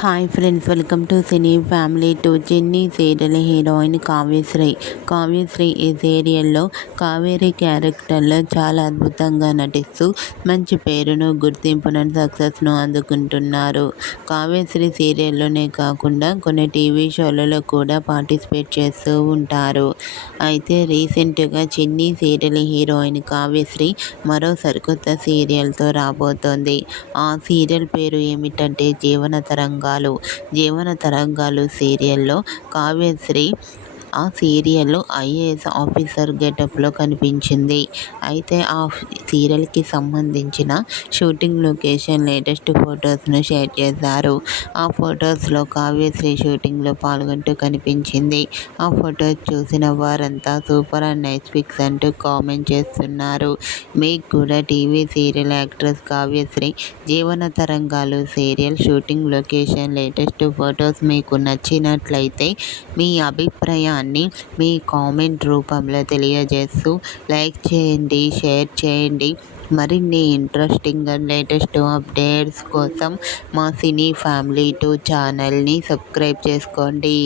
Hi friends, welcome to cine family to. చిన్ని serial heroine Kavyasri. Kavyasri ఈ సీరియల్లో కావేరి క్యారెక్టర్లో చాలా అద్భుతంగా నటిస్తూ మంచి పేరును, గుర్తింపును, సక్సెస్ను అందుకుంటున్నారు. కావ్యశ్రీ సీరియల్లోనే కాకుండా కొన్ని టీవీ షోలలో కూడా పార్టిసిపేట్ చేస్తూ ఉంటారు. అయితే రీసెంట్గా చిన్ని సీరియల్ హీరోయిన్ కావ్యశ్రీ మరో సరికొత్త సీరియల్తో రాబోతోంది. ఆ సీరియల్ పేరు ఏమిటంటే జీవన తరంగాలు సీరియల్లో కావ్యశ్రీ ఆ సీరియల్లో ఐఏఎస్ ఆఫీసర్ గెటప్లో కనిపించింది. అయితే ఆ సీరియల్కి సంబంధించిన షూటింగ్ లొకేషన్ లేటెస్ట్ ఫొటోస్ను షేర్ చేశారు. ఆ ఫొటోస్లో కావ్యశ్రీ షూటింగ్లో పాల్గొంటూ కనిపించింది. ఆ ఫొటోస్ చూసిన వారంతా సూపర్ అండ్ నైస్ పిక్స్ అంటూ కామెంట్ చేస్తున్నారు. మీకు కూడా టీవీ సీరియల్ యాక్ట్రెస్ కావ్యశ్రీ జీవన తరంగాలు serial shooting location latest photos మీకు నచ్చినట్లయితే మీ అభిప్రాయాన్ని మీ కామెంట్ రూపంలో తెలియజేస్తూ లైక్ చేయండి, షేర్ చేయండి. మరిన్ని ఇంట్రెస్టింగ్ అండ్ లేటెస్ట్ అప్డేట్స్ కోసం మా సినీ ఫ్యామిలీ 2 ఛానల్ని సబ్స్క్రైబ్ చేసుకోండి.